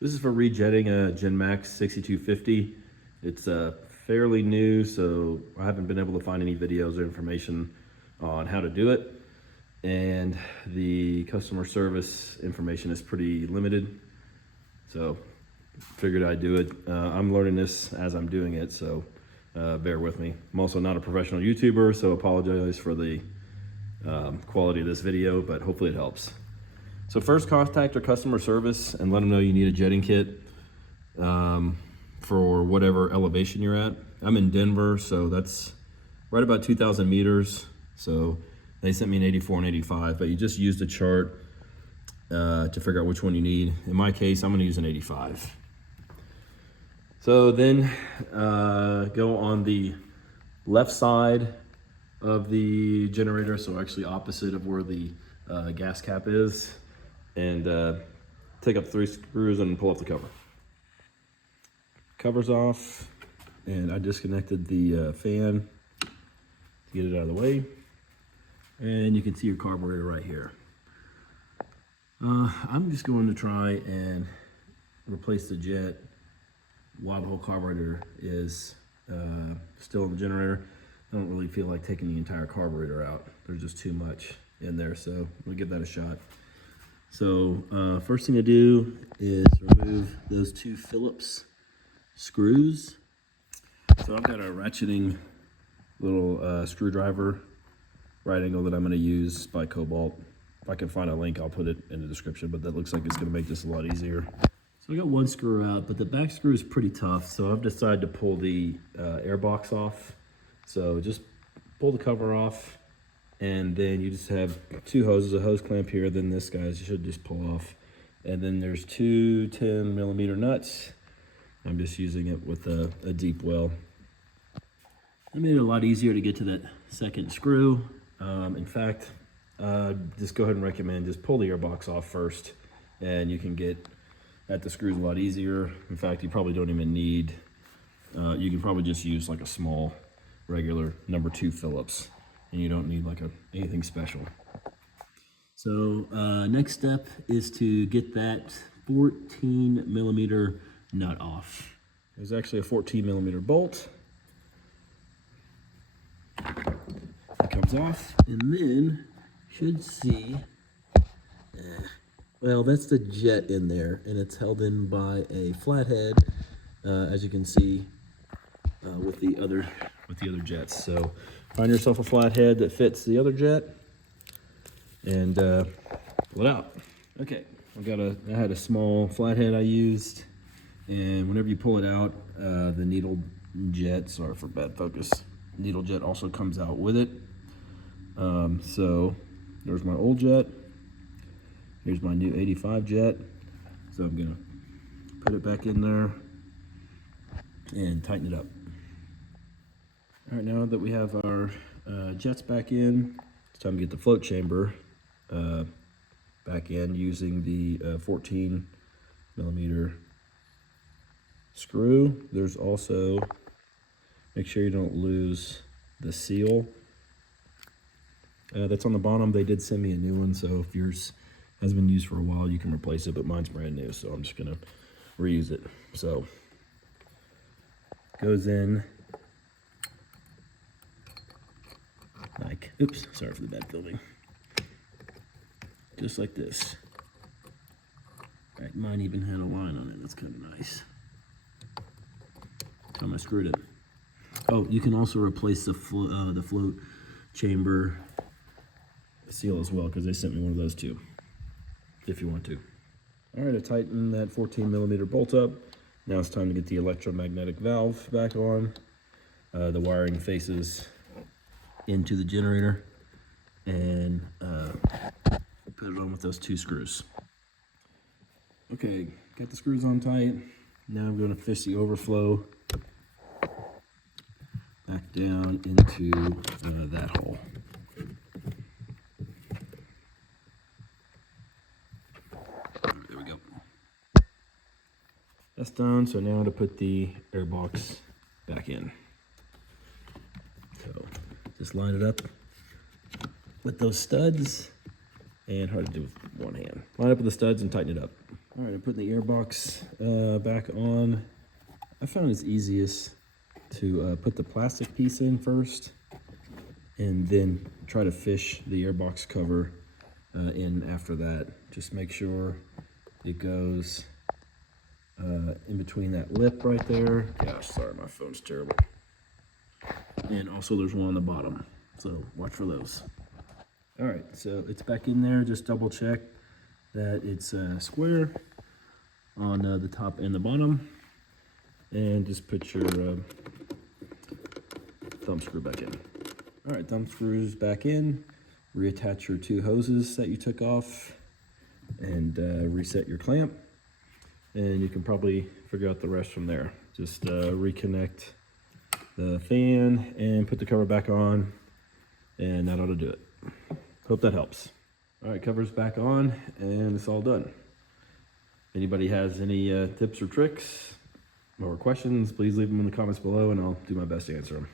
This is for rejetting a GenMax 6250. It's fairly new, so I haven't been able to find any videos or information on how to do it. And the customer service information is pretty limited. So figured I'd do it. I'm learning this as I'm doing it, so bear with me. I'm also not a professional YouTuber, so apologize for the quality of this video, but hopefully it helps. So first, contact your customer service and let them know you need a jetting kit for whatever elevation you're at. I'm in Denver, so that's right about 2,000 meters. So they sent me an 84 and 85, but you just use the chart to figure out which one you need. In my case, I'm gonna use an 85. So then go on the left side of the generator, so actually opposite of where the gas cap is, and take up 3 screws and pull off the cover. Cover's off, and I disconnected the fan to get it out of the way. And you can see your carburetor right here. I'm just going to try and replace the jet while the whole carburetor is still in the generator. I don't really feel like taking the entire carburetor out. There's just too much in there, so we'll give that a shot. So first thing to do is remove those 2 Phillips screws. So I've got a ratcheting little screwdriver right angle that I'm going to use by Cobalt. If I can find a link, I'll put it in the description, but that looks like it's going to make this a lot easier. So I got 1 screw out, but the back screw is pretty tough, so I've decided to pull the air box off. So just pull the cover off, and then you just have 2 hoses, a hose clamp here, then this guy should just pull off. And then there's 2 10mm nuts. I'm just using it with a deep well. It made it a lot easier to get to that second screw. In fact, just go ahead and recommend just pull the air box off first, and you can get at the screws a lot easier. In fact, you probably don't even need, you can probably just use like a small regular number 2 Phillips, and you don't need like anything special. So next step is to get that 14mm nut off. There's actually a 14mm bolt. It comes off, and then should see, well, that's the jet in there, and it's held in by a flathead, as you can see, with the other jets. So find yourself a flathead that fits the other jet, and pull it out. Okay, I had a small flathead I used, and whenever you pull it out, the needle jet, sorry for bad focus, needle jet also comes out with it. So there's my old jet. Here's my new 85 jet. So I'm gonna put it back in there and tighten it up. All right, now that we have our jets back in, it's time to get the float chamber back in using the 14mm screw. There's also, make sure you don't lose the seal that's on the bottom. They did send me a new one, so if yours has been used for a while, you can replace it, but mine's brand new, so I'm just gonna reuse it. So goes in like, oops, sorry for the bad filming, just like this. All right, mine even had a line on it. That's kind of nice. Time I screwed it. Oh, you can also replace the float chamber seal as well, because they sent me one of those too, if you want to. All right, I tightened that 14mm bolt up. Now it's time to get the electromagnetic valve back on. The wiring faces into the generator, and put it on with those 2 screws. Okay, got the screws on tight. Now I'm going to fish the overflow back down into that hole. There we go. That's done, so now to put the air box back in. So just line it up with those studs, and hard to do with one hand. Line up with the studs and tighten it up. All right, I'm putting the air box back on. I found it's easiest to put the plastic piece in first and then try to fish the airbox cover in after that. Just make sure it goes in between that lip right there. Gosh, sorry, my phone's terrible. And also there's one on the bottom, so watch for those. All right, so it's back in there. Just double check that it's square on the top and the bottom. And just put your thumb screw back in. All right, thumb screws back in. Reattach your 2 hoses that you took off and reset your clamp. And you can probably figure out the rest from there. Just reconnect the fan and put the cover back on, and that ought to do it. Hope that helps. All right, cover's back on and it's all done. Anybody has any tips or tricks or questions, please leave them in the comments below and I'll do my best to answer them.